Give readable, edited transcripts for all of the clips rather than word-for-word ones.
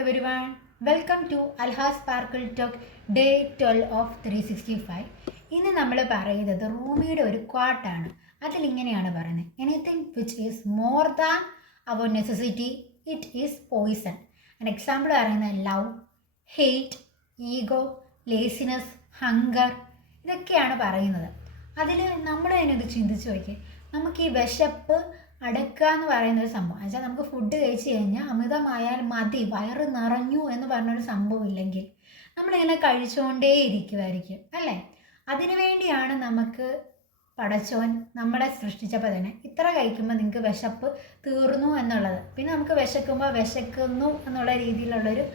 everyone, welcome to Alha Sparkle Talk Day 12 of 365. ഇന്ന് നമ്മൾ പറയുന്നത് റൂമിയുടെ ഒരു ക്വാട്ടാണ്. അതിലിങ്ങനെയാണ് പറയുന്നത്, anything which is more than our necessity it is poison. an example പറയുന്നത് love, hate, ego, laziness, hunger, ഇതൊക്കെയാണ് പറയുന്നത്. അതിൽ നമ്മൾ തന്നെ ഇത് ചിന്തിച്ച് നോക്കി, നമുക്ക് ഈ വിശപ്പ് അടക്കുക എന്ന് പറയുന്ന ഒരു സംഭവം എന്നുവെച്ചാൽ നമുക്ക് ഫുഡ് കഴിച്ച് കഴിഞ്ഞാൽ അമിതമായാൽ മതി, വയറ് നിറഞ്ഞു എന്ന് പറഞ്ഞൊരു സംഭവം ഇല്ലെങ്കിൽ നമ്മളിങ്ങനെ കഴിച്ചുകൊണ്ടേ ഇരിക്കുമായിരിക്കും അല്ലേ. അതിനു വേണ്ടിയാണ് നമുക്ക് പടച്ചോൻ നമ്മളെ സൃഷ്ടിച്ചപ്പോൾ തന്നെ ഇത്ര കഴിക്കുമ്പോൾ നിങ്ങൾക്ക് വിശപ്പ് തീർന്നു എന്നുള്ളത്, പിന്നെ നമുക്ക് വിശക്കുമ്പോൾ വിശക്കുന്നു എന്നുള്ള രീതിയിലുള്ളൊരു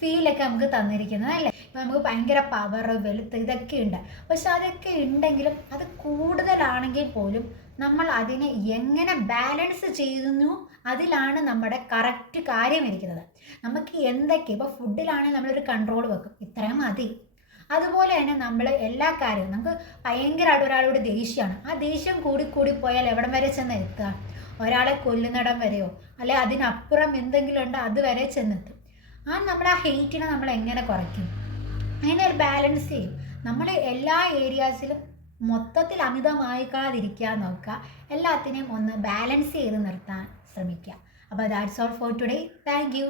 ഫീലൊക്കെ നമുക്ക് തന്നിരിക്കുന്നത് അല്ലേ. ഇപ്പം നമുക്ക് ഭയങ്കര പവർ, വെളുത്ത് ഇതൊക്കെ ഉണ്ട്. പക്ഷെ അതൊക്കെ ഉണ്ടെങ്കിലും അത് കൂടുതലാണെങ്കിൽ പോലും നമ്മൾ അതിനെ എങ്ങനെ ബാലൻസ് ചെയ്യുന്നു അതിലാണ് നമ്മുടെ കറക്റ്റ് കാര്യം ഇരിക്കുന്നത്. നമുക്ക് എന്തൊക്കെ ഇപ്പോൾ ഫുഡിലാണെങ്കിൽ നമ്മളൊരു കൺട്രോൾ വെക്കും, ഇത്രയും മതി. അതുപോലെ തന്നെ നമ്മൾ എല്ലാ കാര്യവും നമുക്ക് ഭയങ്കരമായിട്ട് ഒരാളോട് ദേഷ്യമാണ്, ആ ദേഷ്യം കൂടി പോയാൽ എവിടം വരെ ചെന്ന് എത്തുക? ഒരാളെ കൊല്ലുന്നിടം വരെയോ അല്ലെ അതിനപ്പുറം എന്തെങ്കിലും ഉണ്ടോ അത് വരെ ചെന്നെത്തും. നമ്മൾ ആ ഹെയ്റ്റിനെ നമ്മൾ എങ്ങനെ കുറയ്ക്കും? അതിനെ ഒരു ബാലൻസ് ചെയ്യും. നമ്മൾ എല്ലാ ഏരിയാസിലും മൊത്തത്തിൽ അമിതമായിക്കാതിരിക്കാൻ നോക്കുക, എല്ലാത്തിനെയും ഒന്ന് ബാലൻസ് ചെയ്ത് നിർത്താൻ ശ്രമിക്കുക. അപ്പോൾ that's all for today. Thank you.